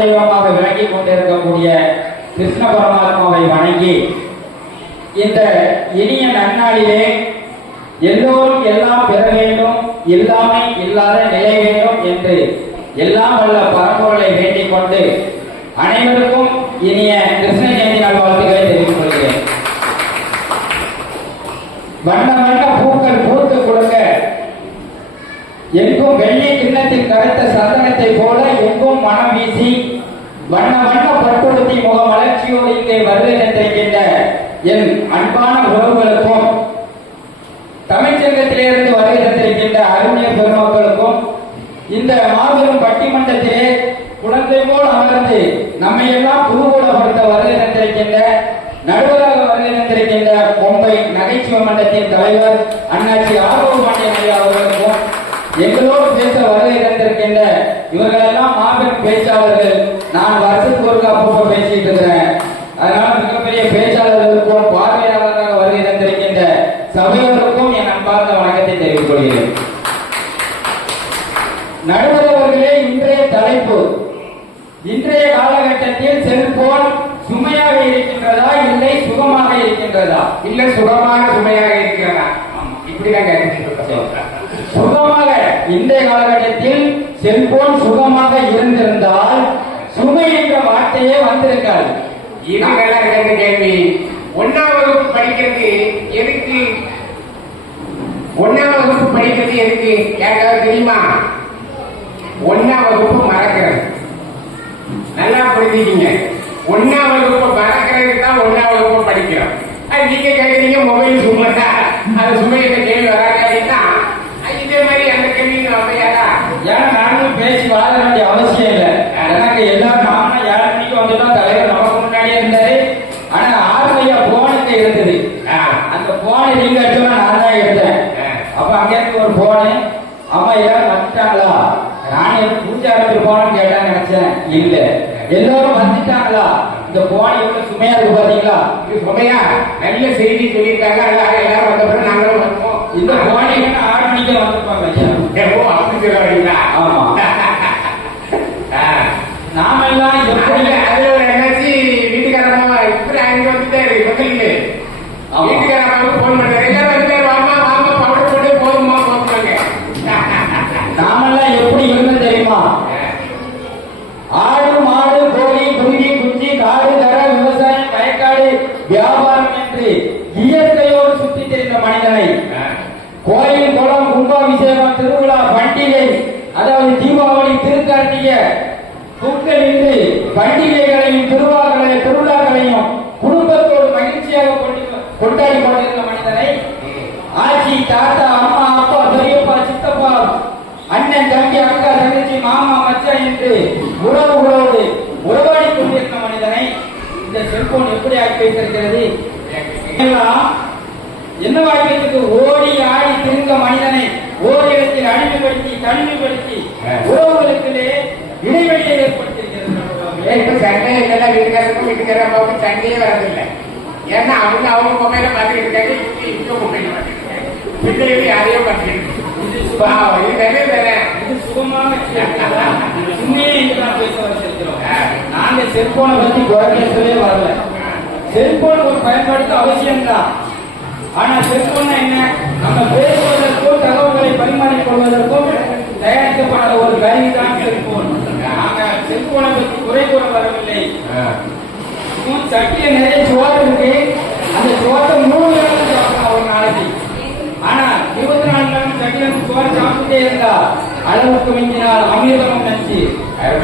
தெய்வமாக விளங்கி கொண்டிருக்கக்கூடிய கிருஷ்ண பரமாத்மாவை வணங்கி இந்த இனிய நன்னாளிலே எல்லோரும் எல்லாம் பெற வேண்டும், இல்லாமை இல்லாத நிலை வேண்டும் என்று எல்லாம் வல்ல பரம்பொருளை வேண்டிக் கொண்டு அனைவருக்கும் இனிய கிருஷ்ண ஜெயந்தி நல்வாழ்த்துக்களை தெரிவித்துக் கொள்கிறேன். வண்ண வண்ண பூக்கள் பூத்து கொடுக்க எங்கும் வெள்ளி கிண்ணத்தில் கரைத்த சந்தனத்தை போல எங்கும் மனம் வீசி வண்ண வண்ண பட்டுடுத்தி முக மலர்ச்சியோடு இங்கே வருகின்ற என் அன்பான உறவுகளுக்கும் தமிழ்ச்சங்கத்திலிருந்து வருகின்ற அறிஞர் பெருமக்களுக்கும் இந்த மாபெரும் பட்டிமன்றத்திலே குழந்தை போல் அமர்ந்து நம்மை எல்லாம் குருகூடப்படுத்த வருகின்ற நடுவராக வருகின்ற மும்பை நகைச்சுவை மன்றத்தின் தலைவர் அண்ணாச்சி ஆர்வம் பாண்டியன் ஐயா அவர்களுக்கும் எங்களோடு பேச வருகின்ற இவர்களெல்லாம் மாபெரும் பேச்சாளர்கள். நான் வருஷத்துக்கு ஒரு அப்பப்போ பேசிட்டு இருக்கிறேன். அதனால மிகப்பெரிய பேச்சாளர்களுக்கும் பார்வையாளராக வருகின்ற சபையோருக்கும் என் அன்பார்ந்த வணக்கத்தை தெரிவித்துக் கொள்கிறேன். நடுவர் அவர்களே, இன்றைய தலைப்பு, இன்றைய காலகட்டத்தில் செல்போன் சுமையாக இருக்கின்றதா இல்லை சுகமாக இருக்கின்றதா? இல்ல சுகமாக சுமையாக இருக்கிறதா? இப்படிதான் சுகமாக இன்றைய காலகட்டத்தில் செல்போன் சுகமாக இருந்திருந்தால் சுமை என்ற வார்த்தையே வந்திருக்காது. இது கேள்வி. 1ஆம் வகுப்பு படிக்கிறது எதுக்கு? 1ஆம் வகுப்பு படிக்கிறது எதுக்கு யாருக்காவது தெரியுமா? 1ஆம் வகுப்பு மறக்கிறது. நல்லா புரிஞ்சுக்கிங்க. 1ஆம் வகுப்பு மறக்கிறதுக்கு தான் 1ஆம் வகுப்பு படிக்கிறோம். நீங்க கேட்குறீங்க மொபைல் சும்மா அது சும்மா இந்த கேள்வி வராது அப்படின்னா இதே மாதிரி அந்த கேள்வி வையாதா? ஏன்னா நானும் பேசி வாழ வேண்டிய அவசியம் இல்லை. எனக்கு எல்லாரும் நாம 7 மணிக்கு வந்துட்டோம். தலைவர் நமக்கு முன்னாடியே இருந்தாரு. ஆனா 6 மணியா போனுக்கு இருந்தது. அந்த போனை நீங்க அடிச்சோம்னா நான் தான் எடுத்தேன். அப்ப அங்க இருந்து ஒரு போனு, அம்மா எல்லாரும் வந்துட்டாங்களா? நானே பூஜை அடைச்சிட்டு போனோம்னு கேட்டான்னு நினைச்சேன். இல்ல, எல்லாரும் வந்துட்டாங்களா? இந்த போன் எவ்வளவு சுமையா இருக்கு பாத்தீங்களா? இது சுமையா? நல்ல செய்தி சொல்லியிருக்காங்க. எல்லாரும் வந்த பிறகு நாங்களும் வருவோம். இந்த போனை 6 மணிக்கு வந்துருப்பாங்க ஐயா. அப்படி சொல்ல வரீங்களா? ஆமா. நாம எல்லாம் எப்படி என்னாச்சு? வீட்டுக்காரமா இப்படி அங்க வந்துட்டாரு. வீட்டுக்காரமாவுக்கு போன் பண்றாரு. எல்லாரும் வந்துட்டாரு. வாமா வாமா பவுடர் போட்டு போதுமா போட்டுருவாங்க. நாமெல்லாம் எப்படி இருந்தது தெரியுமா? ஆடு மாடு கோழி குருவி குச்சி காடு தர விவசாயம் வயக்காடு வியாபாரம் என்று இயற்கையோடு சுற்றி தெரிந்த மனிதனை கோயில் குளம் கும்பாபிஷேகம் திருவிழா பண்டிகை, அதாவது தீபாவளி திருக்கார்த்திகை பொங்கல் என்று பண்டிகைகளையும் திருவிழாக்களையும் குடும்பத்தோடு மகிழ்ச்சியாக கொண்டாடி கொண்டிருந்த மனிதனை ஆச்சி தாத்தா அம்மா அப்பா பெரியப்பா சித்தப்பா அண்ணன் தம்பி அக்கா தங்கச்சி மாமா மச்சான் என்று உறவுகளோடு உறவாடி கொண்டிருந்த மனிதனை இந்த செல்போன் எப்படி ஆக்கி வைத்திருக்கிறது? என்ன வாக்கியத்துக்கு ஓடி ஆடி திருந்த மனிதனை ஓரிடத்தில் அடிமைப்படுத்தி தனிமைப்படுத்தி உறவுகளுக்கு இடைவெளியை ஏற்படுத்தியிருக்கிறது. சண்டை இல்லைன்னா வீட்டுக்காரருக்கும் சண்டையே வரதில்லை. ஏன்னா அவங்க மொபைல பார்த்துட்டு இருக்காங்க, இவங்க மொபைல பார்த்துட்டு இருக்காங்க. பிள்ளைகள் யாரையும் பார்த்துட்டு நாங்க செல்போனை பத்தி பேசவே வரல. செல்போன் ஒரு பயன்பாடுக்கு அவசியம் தான். ஆனா செல்போன் என்ன? நம்ம பேசுவதற்கும் தகவல்களை பரிமாறிக்கொள்வதற்கும் தயாரிக்கப்பட்ட ஒரு கருவி தான் செல்போன். நாங்க செல்போனை பத்தி குறை கூற வரவில்லை. சட்டியில நிறைய சோறு இருக்கு. அந்த சோத்தை 3 நேரம் சாப்பிடலாம் ஒரு நாளைக்கு. ஆனா 24 நேரம் சட்டியில சோறு சாப்பிட்டே இருந்தா அளவுக்கு மிஞ்சினால் அமிர்தமும் நச்சு. அது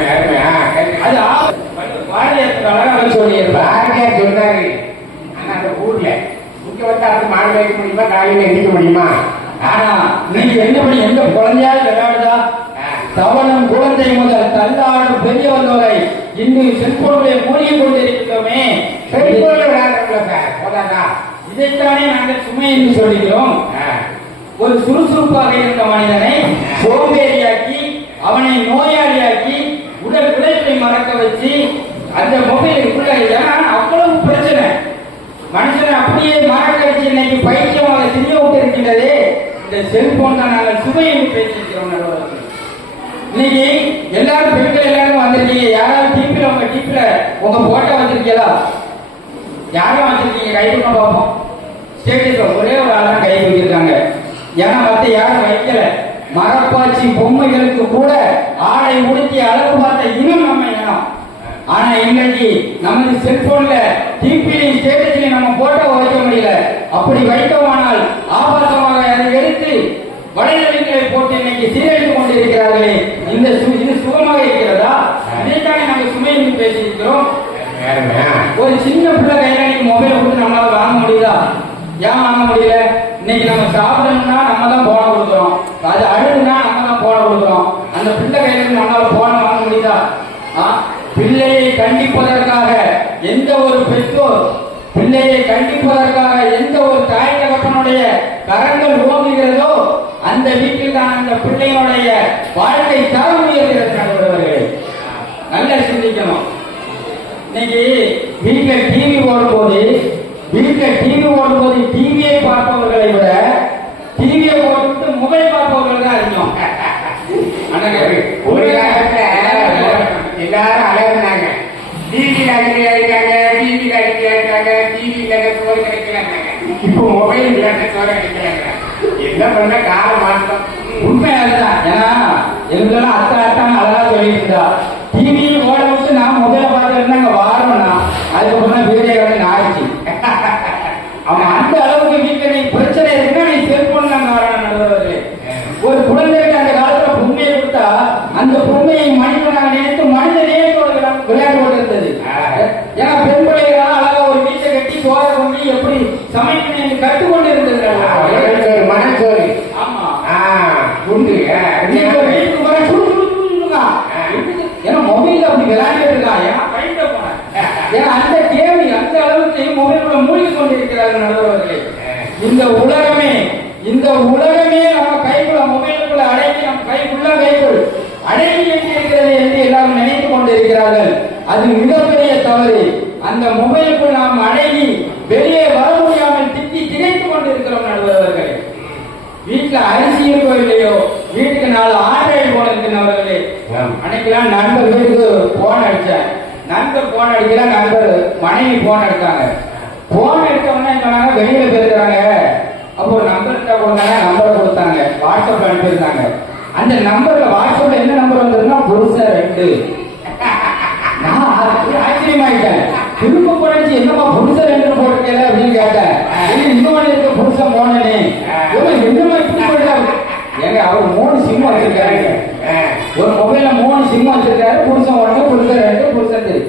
பாரதியார் அழகாக சொல்லியிருப்பார். சொன்னாரு. ஆனா அந்த ஊர்ல இங்க வந்து அது மாடு வைக்க முடியுமா? காலையில எண்ணிக்க முடியுமா? ஆனா நீங்க எந்த குழந்தையா விளையாடுதா? தவணம் குழந்தை முதல் தள்ளாடும் பெரியவர் வரை இன்று செல்போன்களை மூழ்கி கொண்டிருக்கிறோமே. செல்போன்ல விளையாடுறா இதைத்தானே நாங்கள் சுமை என்று சொல்கிறோம். ஒரு சுறுசுறுப்பாக இருந்த மனிதனை சோம்பேறியாக்கி அவனை நோயாளியாக்கி உடல் உழைப்பை மறக்க வச்சு அந்த மொபைலுக்குள்ள அவ்வளவு பிரச்சனை. மனுஷனை அப்படியே மறக்க வச்சு இன்னைக்கு பைத்தியமாக செய்ய விட்டு இருக்கின்றதே இந்த செல்போன் தான். நாங்கள் சுமை என்று பேசியிருக்கிறோம். இன்னைக்கு எல்லாரும் பெண்கள் எல்லாரும் வந்திருக்கீங்க. யாராவது டிபில உங்க டிபில உங்க போட்டோ வச்சிருக்கீங்களா? யாரும் வச்சிருக்கீங்க? கை தூக்க பார்ப்போம். ஸ்டேட்டஸ்ல ஒரே ஒரு ஆள் தான் கை தூக்கியிருக்காங்க. ஏன்னா மத்த யாரும் வைக்கல. மரப்பாச்சி பொம்மைகளுக்கு கூட ஆடை உடுத்தி அழகு பார்த்த இனம் நம்ம இனம். ஆனா இன்னைக்கு நமது செல்போன்ல டிபிலையும் ஸ்டேட்டஸ்லயும் நம்ம போட்டோ வைக்க முடியல. அப்படி வைத்தோமானால் ஆபாசமாக அதை எடுத்து வலைதளங்களை போட்டு இன்னைக்கு சீரழித்துக் கொண்டிருக்கிறார்களே. இது சுகமாக இருக்கிறதா? இதைத்தானே நாங்கள் சுமையில் பேசியிருக்கிறோம். ஒரு சின்ன பிள்ளை கையில நீங்க மொபைல் கொடுத்து நம்மளால வாங்க முடியுதா? ஏன் வாங்க முடியல? இன்னைக்கு நம்ம சாப்பிடணும்னா நம்ம தான் போன கொடுக்குறோம். அது அழுதுனா நம்ம தான் போன கொடுக்குறோம். அந்த பிள்ளை கையில நம்மளால போன வாங்க முடியுதா? பிள்ளையை கண்டிப்பதற்காக எந்த ஒரு பெற்றோர், பிள்ளையை கண்டிப்பதற்காக எந்த ஒரு தாய் தகப்பனுடைய கரங்கள் ஓங்குகிறதோ அந்த வீட்டில் தான் அந்த பிள்ளையினுடைய வாழ்க்கை தரம் உயர்கிறது. நடுவர்களே, நல்லா சிந்திக்கணும். இன்னைக்கு வீட்டுல டிவி ஓடும்போது டிவியை பார்ப்பவர்களை விட டிவியை போட்டு மொபைல் பார்ப்பவர்கள் தான் அதிகம். எல்லாரும் அழகுனாங்க. டிவியில அடிக்கடி அடிக்காங்க, டிவியில அடிக்கடி அடிக்காங்க, டிவி இல்லாத சோறு கிடைக்கிறாங்க. இப்போ மொபைல் இல்லாத சோறு கிடைக்கிறாங்க. என்ன பண்ண காலம் மாற்றம். உண்மை அதுதான். ஏன்னா எல்லாம் அத்தான் அழகா சொல்லிட்டு இருந்தா டிவியும் ஓட விட்டு நான் மொபைல பார்த்துட்டு அங்க வாரணும்னா அதுக்கப்புறம் வீடியோ வந்து ஆயிடுச்சு. அவன் அந்த அளவுக்கு வீட்டுல நீ பிரச்சனை இருக்குன்னா நீ செல்போன் நாங்க வரணும். நடுவர்களே, ஒரு குழந்தைக்கு அந்த காலத்துல பொம்மையை கொடுத்தா அந்த பொம்மையை மனிதனாக நினைத்து மனித நேயத்தோடு விளையாட்டு கொண்டிருந்தது. ஏன்னா பெண் பிள்ளைகளால் அழகா ஒரு வீட்டை கட்டி சோற கொண்டு எப்படி சமைக்கணும் கற்றுக்கொண்டு இருந்தது. மனச்சோறு. ஆமா, குண்டு வீட்டுக்கு போற ஏன்னா மொபைல் அப்படி விளையாடிட்டு இருக்கான். ஏன்னா பைண்ட போனேன். ஏன்னா அந்த கேள்வி அந்த அளவுக்கு மொபைலுக்குள்ள மூழ்கி கொண்டிருக்கிறார்கள். நடுவர்களே, இந்த உலகமே நம்ம கைக்குள்ள மொபைலுக்குள்ள அடங்கி நம்ம கைக்குள்ள கைக்குள் அடங்கி இருக்கிறது என்று எல்லாரும் நினைத்துக் கொண்டிருக்கிறார்கள். அது மிகப்பெரிய தவறு. அந்த மொபைலுக்குள் நாம் அடங்கி வெளியே வர முடியாமல் திகைத்துக் கொண்டிருக்கிறோம். நடுவர்களே, வீட்டுல அரிசி இருக்கோ இல்லையோ வீட்டுக்கு 4 ஆண்ட்ராய்டு போன் இருக்கிறவர்களே. அன்னைக்கெல்லாம் நண்பர் வீட்டுக்கு போன் அடிச்சேன். நண்பர் போன் அடிக்கல, நண்பர் மனைவி போன் எடுத்தாங்க. போன் எடுத்தவொடனே சொன்னாங்க வெளியில போயிருக்கிறாங்க. அப்போ ஒரு நம்பர் கொடுத்தாங்க. நம்பர் கொடுத்தாங்க, வாட்ஸ்அப்ல அனுப்பியிருந்தாங்க. அந்த நம்பர்ல வாட்ஸ்அப்ல என்ன நம்பர் வந்ததுன்னா புருஷன் 2. நான் ஆச்சரியமாயிட்டேன். திரும்ப போனச்சு என்னமா புருஷன் 2 போட்டுக்கல அப்படின்னு கேட்டேன். இன்னொன்னு இருக்க புருஷன் போனே என்னமா இப்படி போயிட்டாரு. ஏங்க அவர் 3 சிம் வச்சிருக்காரு. ஒரு மொபைல்ல 3 சிம் வச்சிருக்காரு. புருஷன் 1, புருஷன் 2, புருஷன் 3.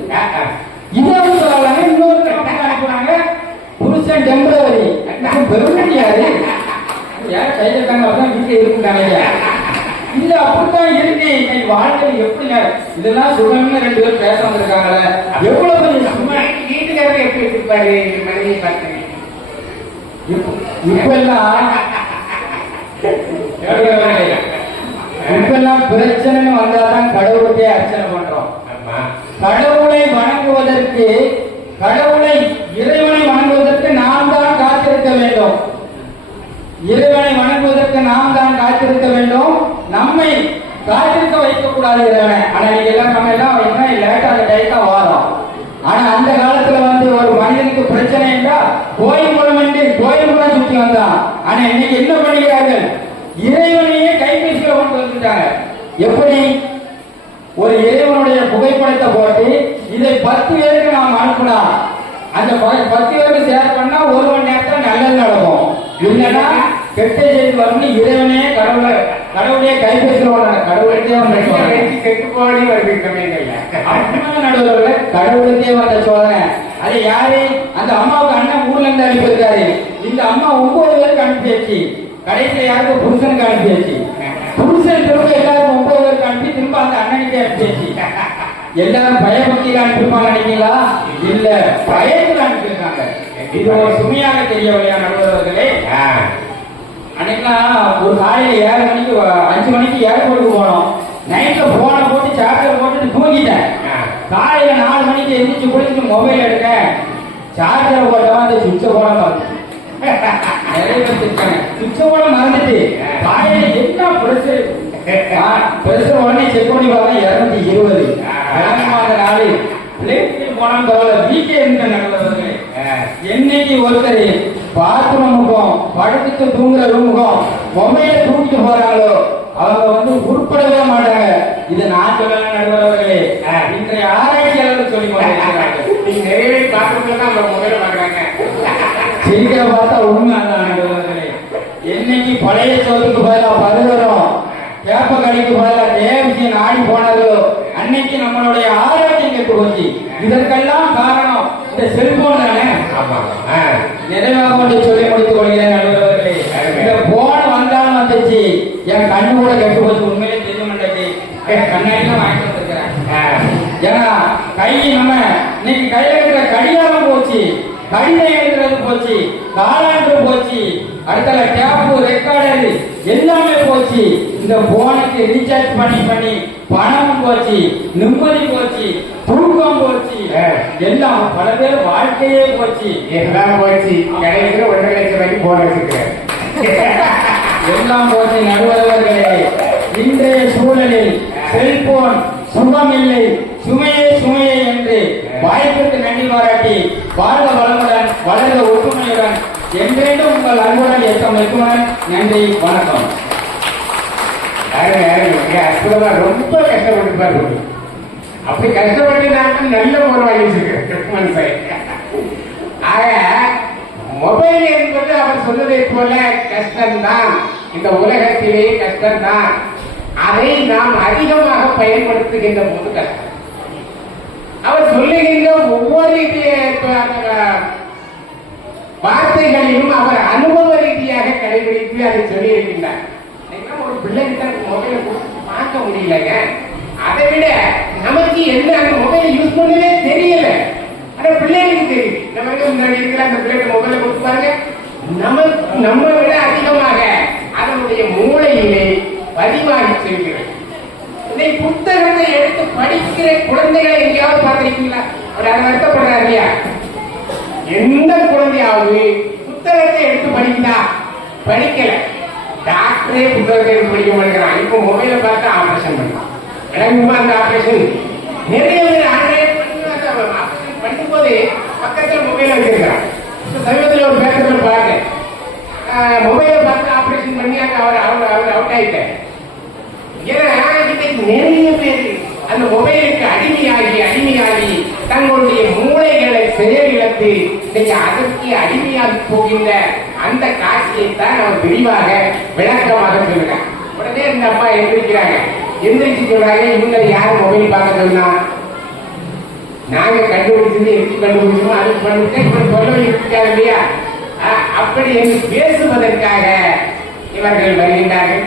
இன்னொரு சொல்லலாங்க. இன்னொரு அனுப்புறாங்க புருஷன் டெம்பரவரி. பெருமையாரு யார் கையில இருக்காங்க அப்படிதான் வீட்டுல இருக்குங்க. இல்ல அப்படித்தான் இருக்கு. இன்னைக்கு வாழ்க்கை எப்படி இதெல்லாம் சுகம்னு 2 பேர் பேச வந்திருக்காங்களே. எவ்வளவு பெரிய சும்மா வீட்டுக்காரர் எப்படி வச்சிருப்பாரு மனைவி பார்த்து. இப்பெல்லாம் பிரச்சனை வந்தாதான் கடவுளுக்கே அர்ச்சனை பண்றோம். கடவுளை வணங்குவதற்கு இறைவனை வணங்குவதற்கு நாம் தான் காத்திருக்க வேண்டும். இறைவனை வணங்குவதற்கு நாம் தான் காத்திருக்க வேண்டும். நம்மை காத்திருக்க வைக்க கூடாது இறைவனை. ஆனா நீங்க எல்லாம் நம்ம எல்லாம் என்ன லேட்டாக டைட்டா வாரோம். ஆனா அந்த காலத்துல வந்து ஒரு மனிதனுக்கு பிரச்சனை என்றா கோயில் என்று கோயில் கூட சுற்றி வந்தான். ஆனா இன்னைக்கு என்ன பண்ணுகிறார்கள்? இறைவனையே கைபேசியில கொண்டு வந்துட்டாங்க. எப்படி? ஒரு இறைவனுடைய புகைப்படத்தை போட்டு இதை 10 பேருக்கு நாம் அனுப்பினா அந்த 10 பேருக்கு ஷேர் பண்ணா 1 மணி நேரத்துல நல்லது நடக்கும். இல்லைன்னா கெட்ட செய்தி வரும்னு இறைவனே கடவுளே கைபேசியில கடவுளுக்கே வந்து கெட்டு போடி வருது நடுவர்கள கடவுளுக்கே வந்த சோதனை. அது யாரு? அந்த அம்மாவுக்கு அண்ணன் ஊர்ல இருந்து அனுப்பியிருக்காரு. இந்த அம்மா 9 பேருக்கு அனுப்பியாச்சு. கடைசியில யாருக்கு? புருஷனுக்கு அனுப்பியாச்சு. புருஷன் திரும்ப எல்லாருக்கும் 9 பேருக்கு அனுப்பி திரும்ப அந்த அண்ணனுக்கே அனுப்பியாச்சு. எல்லாரும் பயபக்தியில அனுப்பியிருப்பாங்க நினைக்கிறீங்களா? இல்ல, பயத்துல அனுப்பியிருக்காங்க. இது ஒரு சுமையாக தெரியவில்லையா நடுவர்களே? அன்னைக்கெல்லாம் ஒரு காலையில 7 மணிக்கு 5 மணிக்கு ஏர்போர்ட்டுக்கு போனோம். நைட்ல போனை போட்டு சார்ஜர் போட்டு தூங்கிட்டேன். காலையில 4 மணிக்கு எந்திரிச்சு குளிச்சுட்டு மொபைல் எடுக்க சார்ஜர் போட்டவன் அந்த சுவிட்ச போட மறந்து நிறைய பேர் இருக்காங்க. சுவிட்ச போட மறந்துட்டு காலையில என்ன பிரச்சனை பெருசு உடனே செக் பண்ணி பார்த்தா 220. வேகமாக நாளு பிளேட்டில் போனாலும் பரவாயில்ல, வீக்கே இருந்த நல்லவர்களே. என்னைக்கு ஒருத்தர் பாத்ரூமுக்கும் படுத்துட்டு தூங்குற ரூமுக்கும் மொபைல தூக்கிட்டு போறாங்களோ அவங்க வந்து உட்படவே மாட்டாங்க. இது நான் சொல்லல நடுவர்களே, இன்றைய ஆராய்ச்சியாளர்கள் சொல்லி கொண்டிருக்கிறார்கள். நீங்க நிறைய பாத்ரூம்ல தான் அவங்க மொபைல பாக்குறாங்க. சிரிக்கிற பார்த்தா உண்மை அதான் நடுவர்களே. என்னைக்கு பழைய சோத்துக்கு பதிலா பருவரும் கேப்ப கடைக்கு பதிலா தேவசியன் ஆடி போனாரோ அன்னைக்கு நம்மளுடைய ஆரோக்கியம் கெட்டு போச்சு. இதற்கெல்லாம் காரணம் இந்த செல்போன் தானே. நிறைவாக கொண்டு சொல்லி முடித்துக் கொள்கிறேன் நடுவர்களே. இந்த போன் வந்தாலும் வந்துச்சு, என் கண்ணு கூட கெட்டு போச்சு. உண்மையிலே தெரிய மாட்டேங்குது, கண்ணாடிலாம் வாங்கிட்டு வந்திருக்கிறேன். ஏன்னா கை நம்ம இன்னைக்கு கையில இருக்கிற கடிகாரம் போச்சு, கடிதம் எழுதுறது போச்சு, காலாண்டு போச்சு, அடுத்த டேப்பு ரெக்கார்டர் எல்லாமே போச்சு. இந்த போனுக்கு ரீசார்ஜ் பண்ணி பணமும் போச்சு, நிம்மதி போச்சு, தூக்கம் போச்சு, எல்லாம் பல பேர் வாழ்க்கையே போச்சு. எல்லாம் போச்சு. கடைசியில் 1.5 லட்சம் வரைக்கும் போன் வச்சிருக்கிறேன். எல்லாம் போச்சு நடுவர்களே. இன்றைய சூழலில் செல்போன் சுகம் இல்லை, சுமையே சுமையே என்று வாய்ப்புக்கு நன்றி பாராட்டி வாழ்க வளமுடன், வளர்ந்த ஒற்றுமையுடன் என்றேண்டும் உங்கள் அன்புடன் ஏற்றம் வைக்குமாறு நன்றி, வணக்கம். அற்புதமா ரொம்ப கஷ்டப்பட்டு அப்படி கஷ்டப்பட்டு நான் நல்ல ஒரு வாங்கி வச்சிருக்கேன். ஆக மொபைல் என்பது அவர் சொன்னதை போல கஷ்டம்தான், இந்த உலகத்திலே கஷ்டம்தான். அதை நாம் அதிகமாக பயன்படுத்துகின்ற போது கஷ்டம். அவர் சொல்லுகின்ற ஒவ்வொரு வார்த்தைகளிலும் அவர் அனுபவ ரீதியாக கடைபிடித்து அதை சொல்லி இருக்கின்றார். ஒரு பிள்ளைகிட்ட மொபைலை பார்க்க முடியலங்க, அதை விட நமக்கு என்ன அந்த மொபைலை யூஸ் பண்ணவே தெரியல. ஆனா பிள்ளைகளுக்கு தெரியும். நமக்கு முன்னாடி இருக்கிற அந்த பிள்ளைங்க மொபைலை கொடுப்பாங்க, நம்ம விட அதிகமாக அதனுடைய மூளையிலே பதிவாகி செல்கிறது. இந்த புத்தகத்தை எடுத்து படிக்கிற குழந்தைகளை எங்கேயாவது பார்த்திருக்கீங்களா? ஒரு வருத்தப்படுறாரு இல்லையா? எந்த குழந்தையாவது புத்தகத்தை எடுத்து படிக்கிறா? படிக்கல. டாக்டரே புத்தகத்தை எடுத்து படிக்க மாட்டேங்கிறான். இப்போ மொபைலை பார்த்து ஆபரேஷன் பண்ணலாம். எனக்கு அந்த ஆபரேஷன் நிறைய பேர் ஆபரேஷன் பண்ணும்போது பக்கத்தில் மொபைல் வச்சிருக்கிறான். சமீபத்தில் ஒரு பேப்பர்ல பார்த்தேன், மொபைலை பார்த்து ஆபரேஷன் பண்ணி அவர் அவுட் ஆயிட்டார். ஏன்னா நிறைய பேர் அந்த மொபைலுக்கு அடிமையாகி தங்களுடைய மூளைகளை செயலிழந்து அதற்கு அடிமையாகி போகின்ற அந்த காட்சியை தான் அவர் விரிவாக விளக்கமாக சொல்லுங்க. உடனே இந்த அம்மா எந்திரிக்கிறாங்க, எந்திரிச்சு சொல்றாங்க, இவங்க யாரும் மொபைல் பார்க்க சொன்னா நாங்க கண்டுபிடிச்சது எப்படி கண்டுபிடிச்சோம் அது பண்ணிட்டு இப்படி சொல்ல இருக்காங்க இல்லையா? அப்படி என்று பேசுவதற்காக இவர்கள் வருகின்றார்கள்.